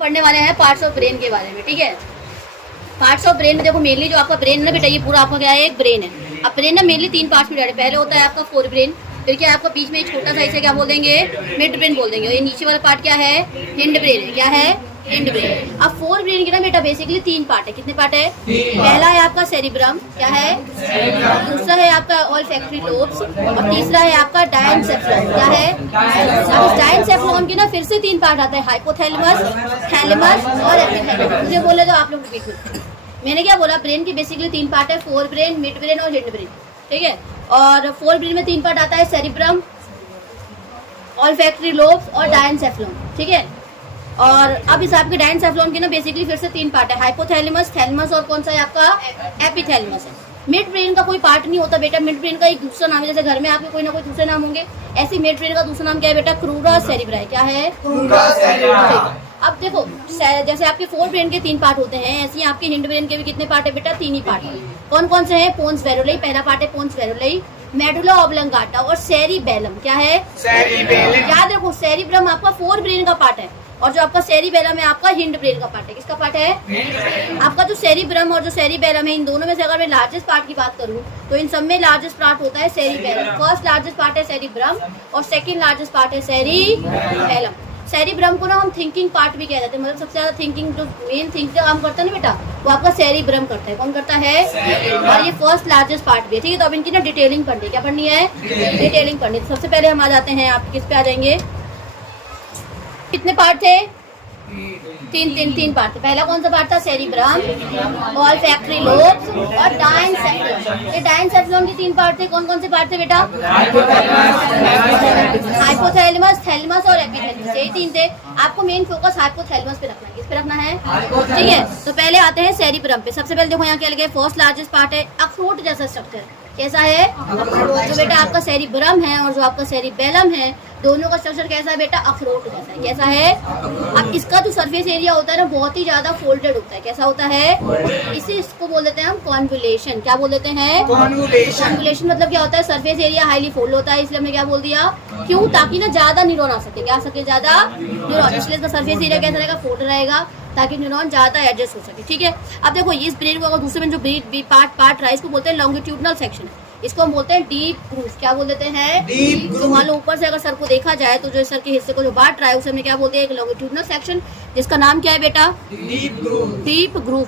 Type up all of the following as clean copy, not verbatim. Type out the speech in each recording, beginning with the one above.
पढ़ने वाले हैं पार्ट्स ऑफ ब्रेन के बारे में। ठीक है, पार्ट्स ऑफ ब्रेन में देखो मेनली जो आपका ब्रेन है ना बेटा, ये पूरा आपका क्या है, एक ब्रेन है। अब ब्रेन ना मेनली 3 पार्ट्स में डिवाइड है। पहले होता है आपका फोर ब्रेन, फिर क्या आपका बीच में एक छोटा सा इसे क्या बोल देंगे, मिड ब्रेन बोल देंगे। और ये नीचे वाला पार्ट क्या है, हिंड ब्रेन है। क्या है, हिंड ब्रेन। अब फोर ब्रेन के ना बेटा बेसिकली 3 पार्ट है। कितने पार्ट है? पहला है आपका सेरिब्रम, क्या है, दूसरा है आपका ऑल्फैक्टरी लोब्स, और तीसरा है आपका डायनसेफ्लॉन। क्या है? अब इस डायनसेफ्लॉन के ना फिर से 3 पार्ट आते हैं, हाइपोथैलेमस, थैलेमस और एपिथैलेमस। मुझे बोले तो आप लोग रिपीट करो। मैंने क्या बोला, ब्रेन की बेसिकली 3 पार्ट है, फोर ब्रेन, मिड ब्रेन और हिंड ब्रेन। ठीक है, और फोर ब्रेन में 3 पार्ट आता है, सेरिब्रम, ऑल्फैक्टरी लोब्स और डायनसेफ्लॉन। ठीक है, और अब इस आपके डायनसेफ्लॉन के ना बेसिकली फिर से 3 पार्ट है, हाइपोथैलेमस, थैलेमस और कौन सा है आपका, एपिथैलेमस है। मिड ब्रेन का कोई पार्ट नहीं होता बेटा, मिड ब्रेन का एक दूसरा नाम है। जैसे घर में आपके कोई ना कोई दूसरे नाम होंगे, ऐसे मिड ब्रेन का दूसरा नाम क्या है बेटा, क्रूरा सेरिब्राई। क्या है? क्रूरा सेरिब्राई। अब देखो जैसे आपके फोर ब्रेन के 3 पार्ट होते हैं, ऐसे ही आपके हिंड ब्रेन के भी कितने पार्ट है बेटा, 3 ही पार्ट है। कौन कौन से हैं? पोन्स वेरुलाई, पहला पार्ट है पोन्स वेरुलाई, मेडुला ऑब्लंगाटा और सेरिबेलम। क्या है? सेरिबेलम। याद रखो, सेरिब्रम आपका फोर ब्रेन का पार्ट है, और जो आपका सेरिबेलम है आपका हिंड ब्रेन का पार्ट है। किसका पार्ट है? आपका जो सेरिब्रम और जो सेरिबेलम है, इन दोनों में से अगर मैं लार्जेस्ट पार्ट की बात करूं तो इन सब में लार्जेस्ट पार्ट होता है सेरिबेलम। फर्स्ट लार्जेस्ट पार्ट है सेरिब्रम और सेकंड लार्जेस्ट पार्ट है सेरिबेलम। सेरिब्रम को ना हम थिंकिंग पार्ट भी कह देते हैं, मतलब सबसे ज्यादा थिंकिंग, जो मेन थिंकिंग का काम करता है ना बेटा, वो आपका सेरिब्रम करता है। कौन करता है? और ये फर्स्ट लार्जेस्ट पार्ट भी है। ठीक है, तो अब इनकी ना डिटेलिंग पढ़नी है। क्या पढ़नी है? डिटेलिंग पढ़नी है। सबसे पहले हम आ जाते हैं, आप किस पे आ जाएंगे, कितने पार्ट थे? 3 पार्ट थे। पहला कौन सा पार्ट था? सेरिब्रम, ऑल्फैक्टरी लोब्स और डायनसेफ्लॉन। ये डायनसेफ्लॉन के 3 पार्ट थे। कौन कौन से पार्ट थे बेटा? हाइपोथैलेमस, थैलेमस और एपिथैलेमस, यही 3 थे। आपको मेन फोकस हाइपोथैलेमस पे रखना है। किस पे रखना है? ठीक है, तो पहले आते हैं सेरिब्रम पे। सबसे पहले देखो यहाँ क्या लगे, फर्स्ट लार्जेस्ट पार्ट है, अखरोट जैसा स्ट्रक्चर। कैसा है? जो बेटा आपका सेरिब्रम है और जो आपका सेरिबेलम है, दोनों का स्ट्रक्चर कैसा है बेटा? अखरोट जैसा है। कैसा है? अब इसका जो सरफेस एरिया होता है ना, बहुत ही ज्यादा फोल्डेड होता है। कैसा होता है? इसको बोल देते हैं हम कॉन्वुलेशन। क्या बोल देते हैं? कॉन्वुलेशन मतलब क्या होता है? सरफेस एरिया हाईली फोल्ड होता है, इसलिए हमने क्या बोल दिया, क्यों? ताकि ना ज्यादा न्यूरॉन आ सके। क्या आ सके? ज्यादा न्यूरॉन, इसलिए इसका सरफेस एरिया कैसा रहेगा? फोल्ड रहेगा, ताकि न्यूरॉन ज्यादा एडजस्ट हो सके। ठीक है, अब देखो इस ब्रेन को अगर दूसरे में जो पार्ट रहा है, इसको बोलते हैं लॉन्गिट्यूडनल सेक्शन। इसको हम बोलते हैं डीप ग्रूव। क्या बोल देते हैं? डीप। तो मान लो ऊपर से अगर सर को देखा जाए तो जो सर के हिस्से को जो बांट रहा है उसे हमने क्या बोलते हैं? एक लॉन्गिट्यूडनल सेक्शन, जिसका नाम क्या है बेटा? Deep groove. Deep groove.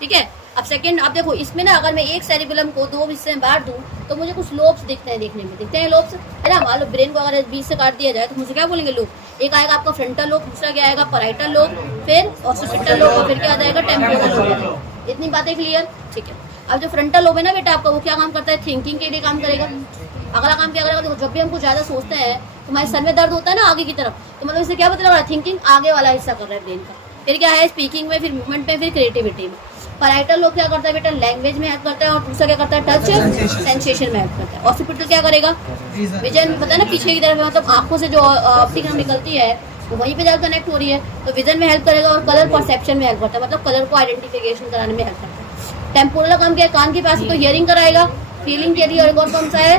ठीक है, अब सेकंड, अब देखो इसमें ना अगर मैं एक सेरिबेलम को 2 हिस्से में बांट दूं तो मुझे कुछ लोब्स दिखते हैं, देखने में दिखते हैं लोब्स, है ना। मान लो ब्रेन को अगर 20 से काट दिया जाए तो मुझे क्या बोलेंगे लोब? एक आएगा आपका फ्रंटल लोब, दूसरा क्या आएगा? पैराइटल लोब, फिर ऑक्सीपिटल लोब, और फिर क्या आ जाएगा? Temporal lobe. इतनी बातें क्लियर? ठीक है, अब जो फ्रंटल लोब है ना बेटा आपका, वो क्या काम करता है? थिंकिंग के लिए काम करेगा। अगला काम क्या करेगा? जब भी हम कुछ ज्यादा सोचते हैं तो हमारे सर में दर्द होता है ना आगे की तरफ, तो मतलब इससे क्या पता लग रहा है? थिंकिंग आगे वाला हिस्सा कर रहा है ब्रेन का। फिर क्या है? स्पीकिंग में, फिर मूवमेंट में, फिर क्रिएटिविटी में। पैराइटल लोब क्या करता है बेटा? लैंग्वेज में हेल्प करता है, और दूसरा क्या करता है? टच सेंसेशन में हेल्प करता है। ऑक्सीपिटल क्या करेगा? विजन, पता है ना पीछे की तरफ, मतलब आंखों से जो ऑप्टिक नर्व निकलती है वो वहीं पे जाकर कनेक्ट हो रही है, तो विजन में हेल्प करेगा, और कलर परसेप्शन में हेल्प करता है, मतलब कलर को आइडेंटिफिकेशन कराने में हेल्प करता है। टेम्पोरल काम क्या है? कान के पास तो हियरिंग कराएगा, फीलिंग के लिए, और कौन सा है?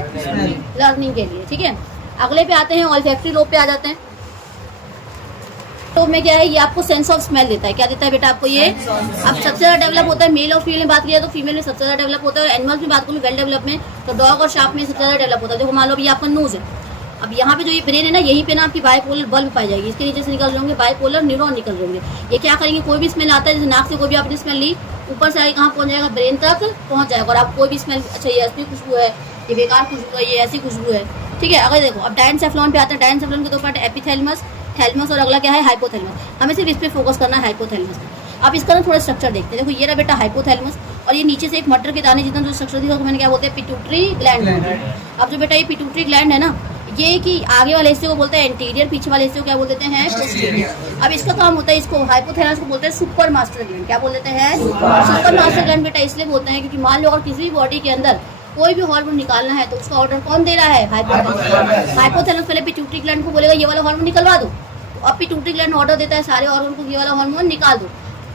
लर्निंग के लिए। ठीक है, अगले पे आते हैं, ऑल्फैक्टरी लोब पे आ जाते हैं। तो में क्या है? ये आपको सेंस ऑफ स्मेल देता है। क्या देता है बेटा आपको? ये अब सबसे ज्यादा डेवलप होता है मेल और फीमेल में बात किया तो फीमेल में सबसे ज्यादा डेवलप होता है, और एनिमल्स में बात करूँ वेल डेवलप में तो डॉग और शार्क में सबसे ज्यादा डेवलप होता है। देखो मान लो ये आपका नोज है, अब यहाँ पे जो ये ब्रेन है ना, यहीं पे ना आपकी बाइपोलर बल्ब पाई जाएगी, इसके नीचे से निकल रहे होंगे बाइपोलर न्यूरॉन निकल रहे होंगे। ये क्या करेंगे? कोई भी स्मेल आता है, जैसे नाक से कोई भी आपने स्मेल ली, ऊपर से आगे कहाँ पहुँच जाएगा? ब्रेन तक पहुँच जाएगा, और आप कोई भी स्मेल, अच्छा ये असली खुशबू है, ये बेकार खुशबू है, ये ऐसी खुशबू है। ठीक है, अगर देखो अब डायनसेफ्लॉन पे आते हैं। डायनसेफ्लॉन के 2 पार्ट, एपिथैलेमस, थैलेमस, और अगला क्या है? हाइपोथैलेमस। हमें सिर्फ इस पे फोकस करना है, हाइपोथैलेमस पे। अब इसका ना थोड़ा स्ट्रक्चर देखते हैं। देखो ये रहा बेटा हाइपोथैलेमस, और ये नीचे से एक मटर के दाने जितना जो स्ट्रक्चर दिखा, मैंने क्या बोलते हैं? Pituitary gland. अब जो बेटा ये पिट्यूटरी ग्लैंड है ना, ये कि आगे वाले हिस्से को बोलते हैं एंटीरियर, पीछे वाले हिस्से को क्या बोल देते हैं? पोस्टीरियर। अब इसका काम होता है, इसको हाइपोथैलेमस को बोलते हैं सुपर मास्टर ग्लैंड। क्या बोल देते हैं? सुपर मास्टर ग्लैंड बेटा इसलिए बोलते हैं क्योंकि मान लो अगर किसी भी बॉडी के अंदर कोई भी हार्मोन निकालना है तो उसका ऑर्डर कौन दे रहा है? हाइपोथैलेमस। हाइपोथैलेमस पहले पिट्यूटरी ग्लैंड को बोलेगा ये वाला हार्मोन निकलवा दो, तो अब पिट्यूटरी ग्लैंड ऑर्डर देता है सारे ऑर्गन को, ये वाला हार्मोन निकाल दो।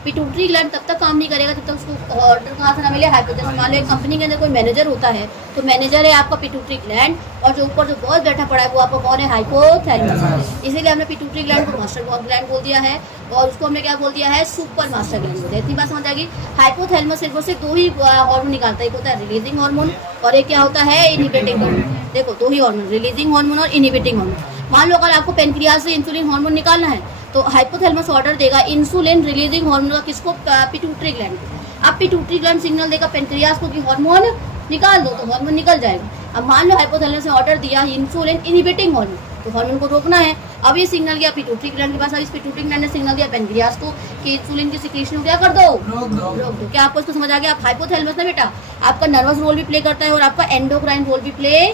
पिट्यूटरी ग्लैंड तब तक काम नहीं करेगा जब तक उसको ऑर्डर कहाँ से ना मिले हाइपोथैलेमस। मान लो एक कंपनी के अंदर कोई मैनेजर होता है, तो मैनेजर है आपका पिट्यूटरी ग्लैंड, और जो ऊपर जो बॉस बैठा पड़ा है वो आपका कौन है, हाइपोथैलेमस। इसीलिए हमने पिट्यूटरी ग्लैंड को मास्टर ग्लैंड बोल दिया है, और उसको हमने क्या बोल दिया है, सुपर मास्टर ग्लैंड बोल दिया। इतनी बात समझ आएगी। हाइपोथैलेमस सिर्फ और सिर्फ दो ही हार्मोन निकालता है, एक होता है रिलीजिंग हार्मोन और एक क्या होता है, इनहिबिटिंग हार्मोन। देखो दो ही हार्मोन, रिलीजिंग हार्मोन और इनहिबिटिंग हार्मोन। मान लो अगर आपको पेनक्रियाज से इंसुलिन हार्मोन निकालना है, तो हाइपोथैलेमस ऑर्डर देगा इंसुलिन रिलीजिंग हार्मोन का किसको, पिट्यूटरी ग्लैंड को। अब पिट्यूटरी ग्लैंड सिग्नल देगा पेनक्रियाज को कि हार्मोन निकाल दो, तो हार्मोन निकल जाएगा। अब मान लो हाइपोथैलेमस ने ऑर्डर दिया इंसुलिन इनहिबिटिंग हार्मोन, तो हार्मोन को रोकना है। अब ये सिग्नल गया पिट्यूटरी ग्लैंड के पास, अब इस पिट्यूटरी ग्लैंड ने सिग्नल दिया पेनक्रियाज को कि इंसुलिन की सिक्रीशन क्या कर दो, रोक दो। क्या आपको इसको समझ आ गया। आप हाइपोथैलेमस ना बेटा आपका नर्वस रोल भी प्ले करता है और आपका एंडोक्राइन रोल भी प्ले।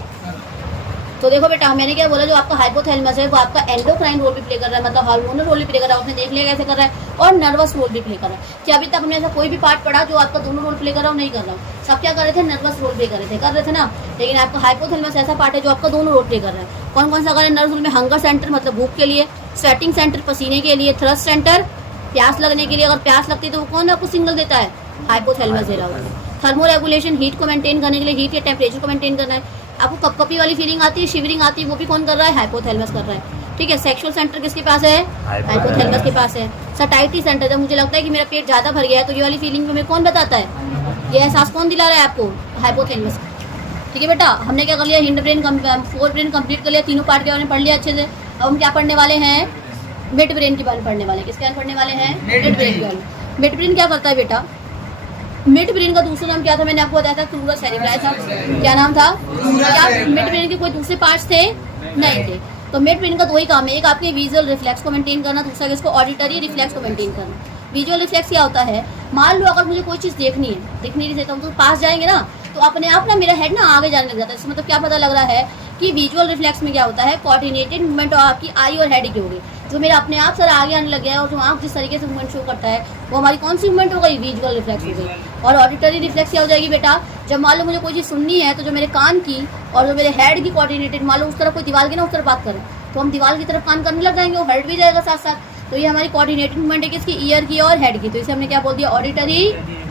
तो देखो बेटा मैंने क्या बोला, जो आपका हाइपोथैलेमस है वो आपका एंडोक्राइन रोल भी प्ले कर रहा है, मतलब हार्मोनल रोल भी प्ले कर रहा है, उसने देख लिया कैसे कर रहा है, और नर्वस रोल भी प्ले कर रहा है। क्या अभी तक हमने ऐसा कोई भी पार्ट पढ़ा जो आपका दोनों रोल प्ले कर रहा हो, नहीं कर रहा हूँ। सब क्या कर रहे थे, नर्वस रोल प्ले कर रहे थे ना। लेकिन आपका हाइपोथैलेमस ऐसा पार्ट है जो आपका दोनों रोल प्ले कर रहा है। कौन कौन सा कर रहा है, नर्वस रोल में हंगर सेंटर मतलब भूख के लिए, स्वेटिंग सेंटर पसीने के लिए, थ्रस्ट सेंटर प्यास लगने के लिए, अगर प्यास लगती है तो वो कौन आपको सिग्नल देता है, हाइपोथैलेमस दे रहा होगा। थर्मो रेगुलेशन हीट को मेंटेन करने के लिए, हीट या टेम्परेचर को मेंटेन करना है। आपको कपकपी वाली फीलिंग आती है, शिवरिंग आती है, वो भी कौन कर रहा है, हाइपोथैलेमस कर रहा है। ठीक है, सेक्सुअल सेंटर किसके पास है, हाइपोथैलेमस के पास है। सटाइटी सेंटर, जब मुझे लगता है कि मेरा पेट ज़्यादा भर गया है तो ये वाली फीलिंग में कौन बताता है, ये एहसास कौन दिला रहा है आपको, हाइपोथैलेमस। ठीक है बेटा, हमने क्या कर लिया, hind brain fore brain complete कर लिया, तीनों पार्ट के बारे में पढ़ लिया अच्छे से। अब हम क्या पढ़ने वाले हैं, मिड ब्रेन के बारे में पढ़ने वाले हैं। किसके बारे में पढ़ने वाले हैं, मिड ब्रेन के बारे में। मिड ब्रेन क्या करता है बेटा, मिड ब्रेन का दूसरा नाम क्या था, मैंने आपको बताया था, क्रूरा सेरेब्रल था। क्या नाम था, क्या मिड ब्रेन के कोई दूसरे पार्ट्स थे, नहीं थे। तो मिड ब्रेन का दो ही काम है, एक आपके विजुअल रिफ्लेक्स को मेंटेन करना, दूसरा किसको, ऑडिटरी रिफ्लेक्स को मेंटेन करना। विजुअल रिफ्लेक्स क्या होता है, मान लो अगर मुझे कोई चीज़ देखनी है, दिख नहीं रही तो हम तो पास जाएंगे ना, तो अपने आप ना मेरा हेड ना आगे जाने लग जाता है। इससे मतलब क्या पता लग रहा है कि विजुअल रिफ्लेक्स में क्या होता है, कोऑर्डिनेटेड मूवमेंट आपकी आई और हेड की होगी, जो मेरा अपने आप सर आगे आने लग गया है, और जो आँख जिस तरीके से मूवमेंट शो करता है वो हमारी कौन सी मूवमेंट हो गई, विजुअल रिफ्लेक्स हो गई। और ऑडिटरी रिफ्लेक्स क्या हो जाएगी बेटा, जब मान लो मुझे कोई चीज़ सुननी है तो जो मेरे कान की और जो मेरे हेड की कोऑर्डिनेटेड, मान लो उस तरफ कोई दीवार की ना उस तरफ बात करें, तो हम दीवार की तरफ कान करने लग जाएंगे, वो हेड भी जाएगा साथ साथ। तो ये हमारी कोऑर्डिनेटेड मूवमेंट है किसकी, ईयर की और हेड की। तो इसे हमने क्या बोल दिया, ऑडिटरी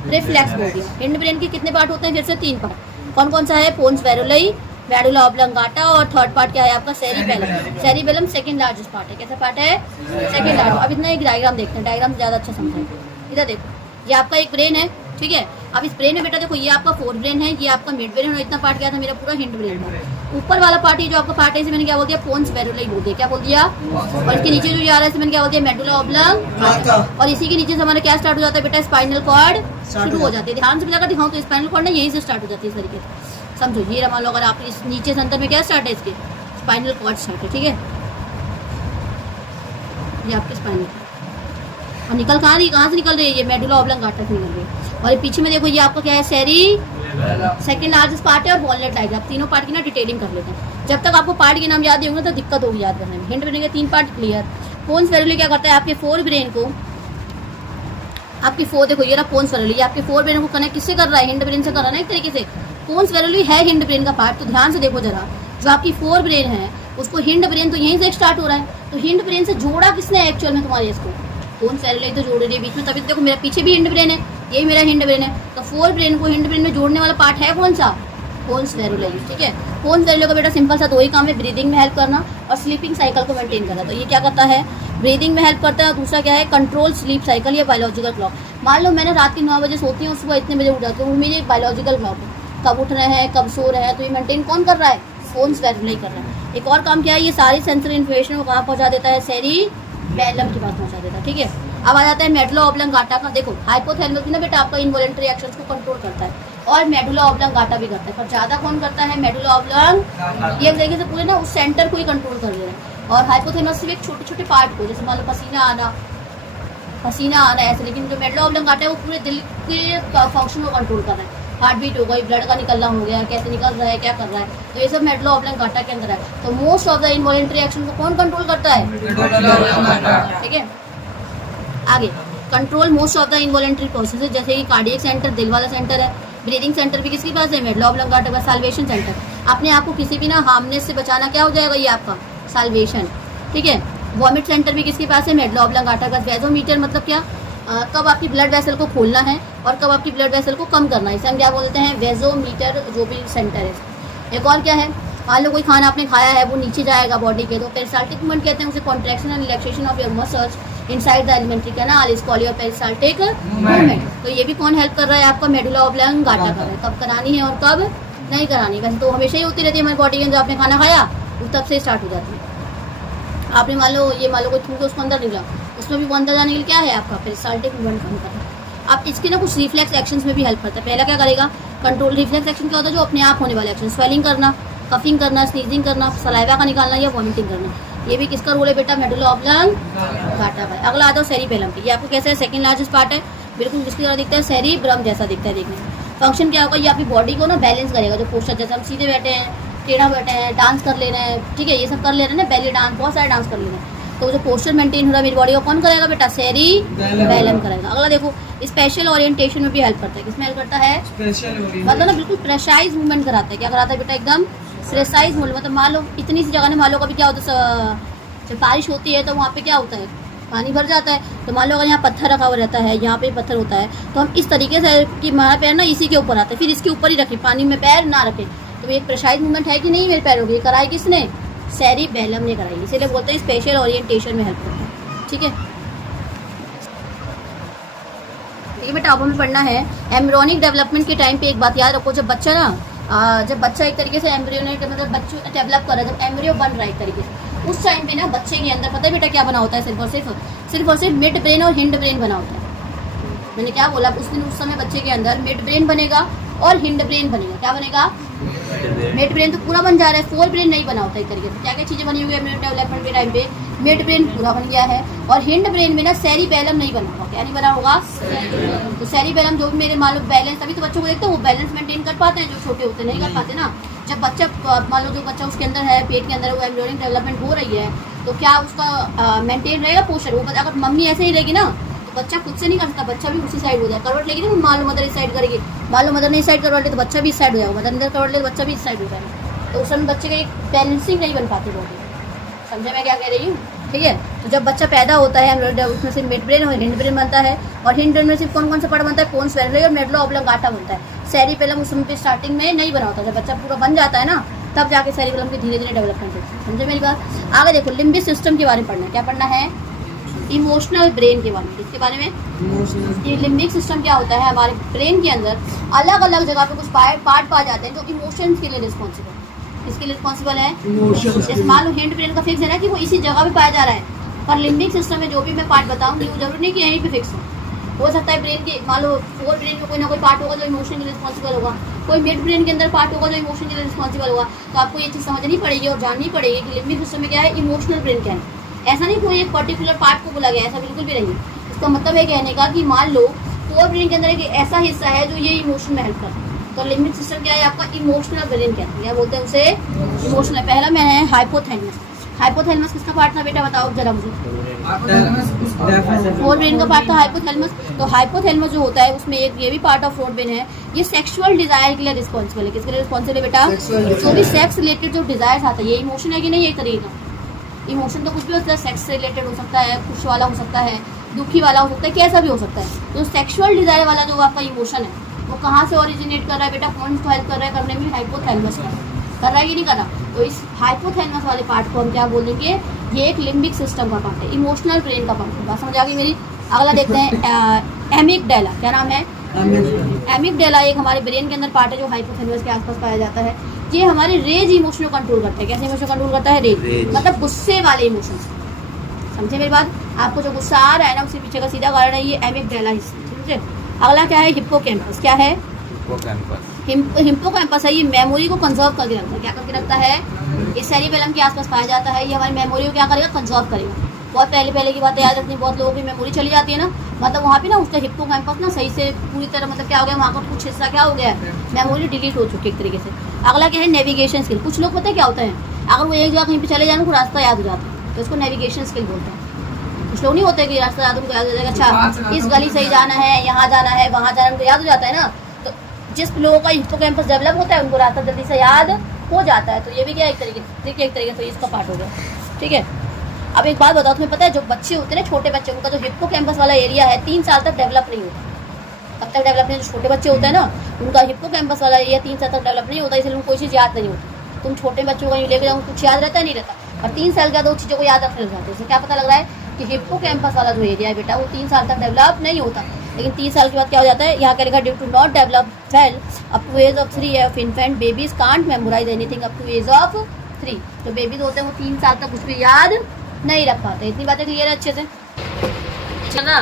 रिफ्लेक्स बोल दिया। हिंड ब्रेन के कितने पार्ट होते हैं, फिर से 3 पार्ट। कौन कौन सा है, पोन्स वेरुलाई, मेडुला ऑब्लंगाटा, और थर्ड पार्ट क्या है आपका, cerebellum. Cerebellum second largest part है। कैसा पार्ट है, सेकंड लार्जेस्ट। अब इतना एक डायग्राम देखते हैं, डायग्राम ज़्यादा अच्छा समझेंगे। इधर देखो, ये आपका एक ब्रेन है, ठीक है। अब इस ब्रेन में बेटा देखो, ये आपका फोर्थ ब्रेन है, ये आपका मिड ब्रेन है, और इतना पार्ट क्या था मेरा, पूरा हिंड ब्रेन था। ऊपर वाला पार्ट ये जो आपका पार्ट है, इसे मैंने क्या बोल दिया, पोन्स वेरुलाई बोल दिया। क्या बोल दिया, और इसके नीचे जो जा रहा है इसे मैंने क्या बोल दिया, मेडुला ऑब्लंगाटा। और इसी के नीचे से हमारा क्या स्टार्ट हो जाता है बेटा, स्पाइनल कॉर्ड शुरू हो जाती है। ध्यान से मिलाकर दिखाऊं तो स्पाइनल कॉर्ड ना यहीं से स्टार्ट हो जाती है इस तरीके से, समझो। ये मान लो अगर आप इस नीचे से अंदर में क्या स्टार्ट है, इसके स्पाइनल कॉर्ड स्टार्ट है, ठीक है। ये आपके स्पाइनल कॉर्ड, और निकल कहाँ रही, कहाँ से निकल रही है, ये मेडुला ऑब्लंगाटा से निकल रही है। और पीछे में देखो, ये आपका क्या है, सेरी सेकंड लार्जेस्ट पार्ट है, और वॉलनट डायग्राम। तीनों पार्ट की ना डिटेलिंग कर लेते हैं। जब तक आपको पार्ट के नाम याद नहीं होंगे तो दिक्कत होगी याद करने में। हिंड ब्रेन के 3 पार्ट क्लियर। पोन्स वेरुलाई क्या करता है, आपके फोर ब्रेन को, आपकी फोर देखो ये रहा पोन्स वेरुलाई, आपके फोर ब्रेन को कनेक्ट किससे कर रहा है, हिंड ब्रेन से कर रहा है ना एक तरीके से। पोन्स वेरुलाई है हिंड ब्रेन का पार्ट, तो ध्यान से देखो जरा, जो आपकी फोर ब्रेन है उसको हिंड ब्रेन तो यहीं से स्टार्ट हो रहा है, तो हिंड ब्रेन से जोड़ा किसने एक्चुअल में तुम्हारे, इसको पोन्स वेरुलाई तो जोड़ रही है बीच में। तभी तो देखो मेरा पीछे भी हिंड ब्रेन है, यही मेरा हिंड ब्रेन है। तो फोर ब्रेन को हिंड ब्रेन में जोड़ने वाला पार्ट है कौन सा, पोन्स वेरुलाई, ठीक है। पोन्स वेरुलाई का बेटा सिंपल सा दो ही काम है, ब्रीदिंग में हेल्प करना और स्लीपिंग साइकिल को मेंटेन करना। तो ये क्या करता है, ब्रीदिंग में हेल्प करता है, और दूसरा क्या है, कंट्रोल स्लीप साइकिल या बायोलॉजिकल क्लॉक। मान लो मैंने रात के 9 बजे सोती हूँ, सुबह इतने बजे उठ जाती हूँ, मेरी बायोलॉजिकल क्लॉक है, कब उठ रहे हैं कब सो रहे हैं, तो ये मेंटेन कौन कर रहा है, पोन्स वेरुलाई कर रहा है। एक और काम क्या है, ये सारी सेंसरी इन्फॉर्मेशन को कहाँ पहुँचा देता है, सेरिबेलम के पास पहुँचा देता है, ठीक है। अब आ जाता है मेडुला ऑब्लंगाटा का। देखो हाइपोथैलेमस भी ना बेटा आपका इनवॉलेंटरी एक्शंस को कंट्रोल करता है, और मेडुला ऑब्लंगाटा भी करता है, पर ज़्यादा कौन करता है, मेडुला ऑब्लंगाटा। ये एक तरीके से पूरे ना उस सेंटर को ही कंट्रोल कर दे रहा है। और हाइपोथैलेमस सिर्फ एक छोटे छोटे पार्ट को, जैसे मान लो पसीना आना ऐसे, लेकिन जो मेडुला ऑब्लंगाटा है वो पूरे दिल के फंक्शन को कंट्रोल कर रहा है। हार्ट बीट हो गई, ब्लड का निकलना हो गया, कैसे निकल रहा है, क्या कर रहा है, तो ये सब मेडुला ऑब्लंगाटा के अंदर है। तो most of the involuntary action को कौन कंट्रोल करता है, ठीक है। आगे control most of the involuntary processes, जैसे कि कार्डियक सेंटर दिल वाला सेंटर है, ब्रीदिंग सेंटर भी किसके पास है, मेडुला ऑब्लंगाटा का। साल्वेशन सेंटर, अपने आप को किसी भी ना हार्मनेस से बचाना क्या हो जाएगा, ये आपका साल्वेशन, ठीक है। वॉमिट सेंटर भी किसके पास है, मेडुला ऑब्लंगाटा का। वेजोमीटर मतलब क्या, कब आपकी ब्लड वेसल को खोलना है और कब आपकी ब्लड वेसल को कम करना है, इसे हम क्या बोलते हैं, वेजोमीटर जो भी सेंटर है। एक और क्या है, मान लो कोई खाना आपने खाया है वो नीचे जाएगा बॉडी के, तो पेरिसाल्टिक मूवमेंट कहते हैं उसे, contraction and relaxation of your muscles inside the alimentary canal is called your peristaltic movement. तो ये भी कौन हेल्प कर रहा है, आपका मेडुला ऑब्लांगाटा कर रहा है, कब करानी है और कब नहीं करानी। वैसे तो हमेशा ही होती रहती है हमारी बॉडी के अंदर, आपने खाना खाया वो तब से स्टार्ट हो जाती है। आपने मान लो कोई थूक उसको अंदर निकला, उसमें भी वो अंदर जाने के लिए क्या है आपका पेरिसाल्टिक मूवमेंट कम करना। आप इसके ना कुछ रिफ्लेक्स एक्शंस में भी हेल्प करता है। पहला क्या करेगा, कंट्रोल। रिफ्लेक्स एक्शन क्या होता है, जो अपने आप होने वाले एक्शन, स्वेलिंग करना, कफिंग करना, स्नीजिंग करना, सलाइवा का निकालना या वॉमिटिंग करना, ये भी किसका रोल है बेटा, मेडुला ऑब्लांगाटा का। अगला आता है सेरिबेलम की, ये आपको कैसा है, सेकंड लार्जेस्ट पार्ट है, बिल्कुल किसकी तरह दिखता है, सेरिब्रम जैसा दिखता है देखने में। फंक्शन क्या होगा, ये आपकी बॉडी को ना बैलेंस करेगा, जो पोस्चर जैसे हम सीधे बैठे हैं, टेढ़ा बैठे हैं, डांस कर ले रहे हैं, ठीक है, ये सब कर ले रहे हैं ना, बेली डांस, बहुत सारे डांस कर ले रहे हैं, तो जो पोस्चर मेंटेन हो रहा है मेरी बॉडी को कौन करेगा बेटा, सेरिबेलम करेगा। अगला देखो, स्पेशल ओरिएंटेशन में भी हेल्प करता है, किसमें हेल्प करता है, मतलब ना बिल्कुल प्रेसाइज मूवमेंट कराता है। क्या कराता है बेटा, एकदम प्रेसाइज मूवमेंट। मतलब मान लो इतनी सी जगह में, मान लो कभी क्या होता है, जब बारिश होती है तो वहाँ पे क्या होता है, पानी भर जाता है, तो मान लो अगर यहाँ पत्थर रखा हुआ रहता है, यहाँ पे पत्थर होता है, तो हम इस तरीके से कि हमारा पैर ना इसी के ऊपर आता है, फिर इसके ऊपर ही रखें, पानी में पैर ना रखें, तो ये प्रेसाइज मूवमेंट है कि नहीं मेरे पैरों की, कराई किसने, सेरिबेलम ने कराई, इसीलिए बोलते हैं स्पेशल ओरिएंटेशन में हेल्प करता है। ठीक है, ये बेटा अब हमें पढ़ना है एम्ब्रियोनिक डेवलपमेंट के टाइम पे एक बात याद रखो, जब बच्चा एक तरीके से एम्ब्रियोनिक मतलब बच्चों डेवलप कर रहा है, जब एम्ब्रियो बन रहा है एक तरीके से, उस टाइम पे ना बच्चे के अंदर पता है बेटा क्या बना होता है, सिर्फ और सिर्फ मिड ब्रेन और हिंड ब्रेन बना होता है। मैंने क्या बोला, उस समय बच्चे के अंदर मिड ब्रेन बनेगा और हिंड ब्रेन बनेगा। क्या बनेगा, मिड ब्रेन तो पूरा बन जा रहा है, फोर ब्रेन नहीं बना होता एक तरीके से। क्या क्या चीजें बनी हुई है डेवलपमेंट के टाइम पे, मिड ब्रेन पूरा बन गया है, और हिंड ब्रेन में ना सेरिबेलम नहीं बना होगा। क्या नहीं बना होगा, तो सेरिबेलम जो भी मेरे मान लो बैलेंस, तभी तो बच्चों को देखते हैं वो बैलेंस मेंटेन कर पाते हैं, जो छोटे होते नहीं कर पाते ना। जब बच्चा मान लो जो बच्चा उसके अंदर है, पेट के अंदर वो एम्ब्रियोनिक डेवलपमेंट हो रही है, तो क्या उसका मेंटेन रहेगा पोस्चर, वो अगर मम्मी ऐसे ही रहेगी ना तो बच्चा खुद से नहीं कर सकता, बच्चा भी उसी साइड हो जाए, करवट लेगी ना, मान लो मदर इस साइड करेगी, मान लो मदर ने इस साइड करवट ले तो बच्चा भी इस साइड हो जाएगा, मदर अंदर करवट ले तो बच्चा भी इस साइड हो जाएगा, तो उस समय बच्चे का एक बैलेंसिंग नहीं बन पाती बॉडी। समझे मैं क्या कह रही हूँ, ठीक है। तो जब बच्चा पैदा होता है उसमें से मिड ब्रेन और हिंड ब्रेन बनता है, और हिंड ब्रेन में सिर्फ कौन कौन सा पार्ट बनता है, पोन्स वेरेले और मेडुला ऑब्लांगाटा बनता है। सेरिबेलम उस समय पे स्टार्टिंग में नहीं बना होता, जब बच्चा पूरा बन जाता है ना तब जाके सेरिबेलम की धीरे धीरे डेवलपमेंट होती है। समझे मेरी बात। आगे देखो, लिम्बिक सिस्टम के बारे में पढ़ना है। क्या पढ़ना है, इमोशनल ब्रेन के बारे में। किसके बारे में, ये लिम्बिक सिस्टम क्या होता है, हमारे ब्रेन के अंदर अलग अलग जगह पे कुछ पार्ट पा जाते हैं जो इमोशंस के लिए रिस्पॉन्सिबल है। किसके लिए रिस्पॉन्सिबल है, इमोशंस। मान लो हिंड ब्रेन का फिक्स है ना कि वो इसी जगह पे पाया जा रहा है, पर लिम्बिक सिस्टम में जो भी मैं पार्ट बताऊंगी वो जरूरी नहीं कि यहीं पे फिक्स हो सकता है ब्रेन के, मान लो फोर ब्रेन में कोई ना कोई पार्ट होगा जो इमोशन के लिए रिस्पॉन्सिबल होगा, कोई मिड ब्रेन के अंदर पार्ट होगा जो इमोशन के लिए रिस्पॉन्सिबल होगा। तो आपको ये चीज़ समझनी पड़ेगी और जाननी पड़ेगी कि लिम्बिक सिस्टम में क्या है, इमोशनल ब्रेन क्या है। ऐसा नहीं कोई एक पर्टिकुलर पार्ट को बोला गया, ऐसा बिल्कुल भी नहीं। इसका मतलब है कहने का कि मान लो फोर ब्रेन के अंदर एक ऐसा हिस्सा है जो ये इमोशन में हेल्प करता है, तो लिम्बिक सिस्टम क्या है आपका, इमोशनल ब्रेन कहते हैं, क्या बोलते हैं उसे, इमोशनल। पहला में है हाइपोथैलेमस। हाइपोथैलेमस किसका पार्ट था बेटा, बताओ जरा मुझे। फोर ब्रेन का पार्ट था हाइपोथैलेमस। तो हाइपोथैलेमस जो होता है उसमें एक ये भी पार्ट ऑफ फोर ब्रेन है, ये सेक्सुअल डिजायर के लिए रिस्पॉन्सिबल है। किसके लिए रिस्पॉन्सिबल है बेटा, जो भी सेक्स रिलेटेड जो डिजायर आता है, ये इमोशन है कि नहीं, एक तरीके का इमोशन तो कुछ भी होता है, सेक्स से रिलेटेड हो सकता है, खुश वाला हो सकता है, दुखी वाला हो सकता है, कैसा भी हो सकता है। तो सेक्सुअल डिजायर वाला जो आपका इमोशन है वो कहाँ से ओरिजिनेट कर रहा है बेटा, कौन इसको हेल्प कर रहा है करने में, हाइपोथैलेमस कर रहा है कि नहीं कर रहा। तो इस हाइपोथैलेमस वाले पार्ट को हम क्या बोलेंगे, ये एक लिम्बिक सिस्टम का पार्ट है, इमोशनल ब्रेन का पार्ट है। बात समझ आ गई मेरी। अगला देखते हैं एमिगडाला। क्या नाम है, एमिगडाला एक हमारे ब्रेन के अंदर पार्ट है जो हाइपोथैलेमस के आसपास पाया जाता है। ये हमारे रेज इमोशन को कंट्रोल करता है। कैसे इमोशन कंट्रोल करता है, रेज मतलब गुस्से वाले इमोशन। समझे मेरी बात, आपको जो गुस्सा आ रहा है ना उसके पीछे का सीधा कारण है ये एमिगडाला हिस्सा। समझे। अगला क्या है, हिप्पोकैम्पस। क्या है, हिप्पोकैम्पस है, ये मेमोरी को कंजर्व करके रखता है। क्या करके रखता है, ये सेरिबेलम के आसपास पाया जाता है, ये हमारी मेमोरी को क्या करेगा, कंजर्व करेगा। बहुत पहले की बातें याद रखनी, बहुत लोगों की मेमोरी चली जाती है ना, मतलब वहाँ पे ना उसका हिप्पोकैम्पस ना सही से पूरी तरह मतलब क्या हो गया, वहाँ का कुछ हिस्सा क्या हो गया, मेमोरी डिलीट हो चुकी है एक तरीके से। अगला क्या है, नेविगेशन स्किल। कुछ लोग पता है क्या होता है, अगर वो एक जगह कहीं पे चले जाए उनको रास्ता याद हो जाता है, तो उसको नेविगेशन स्किल बोलते हैं। कुछ लोग नहीं होते कि रास्ता याद उनको याद हो जाएगा, अच्छा इस गली से ही जाना है, यहाँ जाना है, वहाँ जाना है, उनको याद हो जाता है ना। तो जिस लोगों का हिप्पोकैम्पस डेवलप होता है उनको रास्ता जल्दी से याद हो जाता है। तो ये भी क्या एक तरीके से इसका पार्ट हो गया। ठीक है। अब एक बात बताओ, तुम्हें पता है जो बच्चे होते हैं ना, छोटे बच्चे, उनका जो हिप्पोकैम्पस वाला एरिया है 3 साल तक डेवलप नहीं होता। तब तक डेवलप नहीं, जो छोटे बच्चे होते हैं ना, उनका हिप्पोकैम्पस वाला एरिया 3 साल तक डेवलप नहीं होता, इसलिए उनको कोई चीज़ याद नहीं होती। तुम छोटे बच्चों को लेकर जाओ, कुछ याद रहता नहीं रहता, और 3 साल के बाद वो चीज़ों को याद रखने लग जाते हैं। इससे क्या पता लग रहा है कि हिप्पोकैम्पस वाला जो एरिया है बेटा, वो 3 साल तक डेवलप नहीं होता। लेकिन 3 साल के बाद क्या हो जाता है, यहाँ क्या लिखा, due to not develop well up to age of 3 of infant babies can't memorise anything up to age of 3। जो बेबीज होते हैं वो 3 साल तक कुछ भी याद नहीं रख पाते। इतनी बातें क्लियर है अच्छे से, ठीक है ना।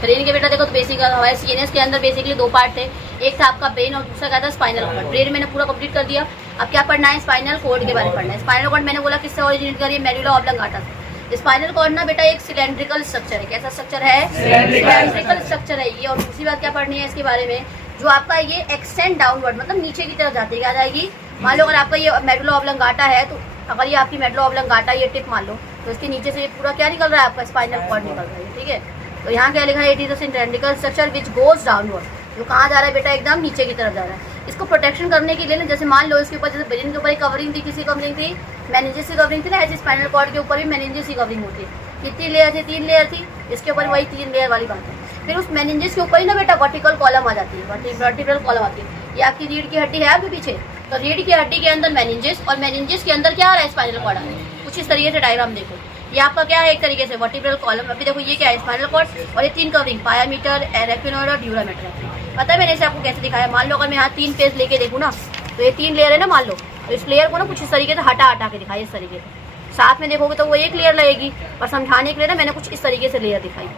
ब्रेन के बेटा देखो, तो बेसिक हमारे सीएनएस के अंदर बेसिकली 2 पार्ट थे, एक था आपका ब्रेन और दूसरा क्या था स्पाइनल कॉर्ड। ब्रेन मैंने पूरा कंप्लीट कर दिया, अब क्या पढ़ना है, स्पाइनल कॉर्ड के बारे में पढ़ना है। स्पाइनल कॉर्ड मैंने बोला किससे ओरिजिनेट करी, मेडुला ऑब्लंगाटा से। स्पाइनल कॉर्ड ना बेटा एक सिलेंड्रिकल स्ट्रक्चर है। कैसा स्ट्रक्चर है, सिलेंड्रिकल स्ट्रक्चर है ये। और दूसरी बात क्या पढ़नी है इसके बारे में, जो आपका ये एक्सटेंड डाउनवर्ड, मतलब नीचे की तरफ जाती है, क्या जाएगी, मान लो अगर आपका ये मेडुला ऑब्लंगाटा है, तो अगर ये आपकी मेडुला ऑब्लंगाटा ये टिप मान लो, तो इसके नीचे से ये पूरा क्या निकल रहा है, आपका स्पाइनल कॉर्ड निकल रहा है, ठीक है। तो यहाँ क्या लिखा है, it is a cylindrical structure which goes downward, जो कहाँ जा रहा है बेटा, एकदम नीचे की तरफ जा रहा है। इसको प्रोटेक्शन करने के लिए ना, जैसे मान लो इसके ऊपर, जैसे ब्रेन के ऊपर एक कवरिंग थी, किसी कवरिंग थी, मेनिंजेस की कवरिंग थी ना, ऐसे स्पाइनल कॉर्ड के ऊपर भी मेनिंजेस की कवरिंग होती है। कितनी लेयर थी, 3 लेयर थी, इसके ऊपर वही 3 लेयर वाली बात है। फिर उस मेनिंजेस के ऊपर ही ना बेटा वर्टिकल कॉलम आ जाती है, वर्टिकल कॉलम आती है। ये आपकी रीढ़ की हड्डी है आपके पीछे, तो रीढ़ की हड्डी के अंदर मेनिंजेस, और मेनिंजेस के अंदर क्या आ रहा है, स्पाइनल कॉर्ड आ रहा है। कुछ इस तरीके से डायग्राम देखो, ये आपका क्या है, एक तरीके से वर्टिब्रल कॉलम। अभी देखो ये क्या है, स्पाइनल कॉर्ड, और ये 3 कवरिंग, पायामीटर, एरेक्टिनोइड और ड्यूरामेटर। पता है मैंने इसे आपको कैसे दिखाया, मान लो अगर मैं यहाँ 3 पेज लेके देखूँ ना, तो ये 3 लेयर है ना, मान लो, तो इस लेयर को ना कुछ इस तरीके से हटा के दिखाई, इस तरीके से। साथ में देखोगे तो वो एक लेयर लगेगी, और समझाने के लिए ना मैंने कुछ इस तरीके से लेयर दिखाई,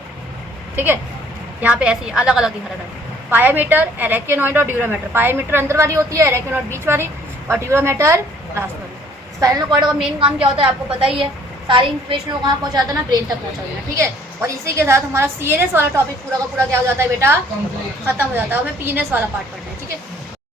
ठीक है। यहाँ पे ऐसी अलग अलग दिखा रहा है, पायामीटर, एरेक्टिनोइड और ड्यूरामेटर। पायामीटर अंदर वाली होती है, एरेक्टिनोइड बीच वाली, और ड्यूरामेटर लास्ट वाली। स्पाइनल कॉर्ड का मेन काम क्या होता है आपको पता ही है, सारी इंफॉर्मेशन को कहाँ पहुँचा देना, ब्रेन तक पहुँचा देना, ठीक है। और इसी के साथ हमारा सीएनएस वाला टॉपिक पूरा का पूरा क्या हो जाता है बेटा, खत्म हो जाता है। हमें पीएनएस वाला पार्ट पढ़ना है, ठीक है।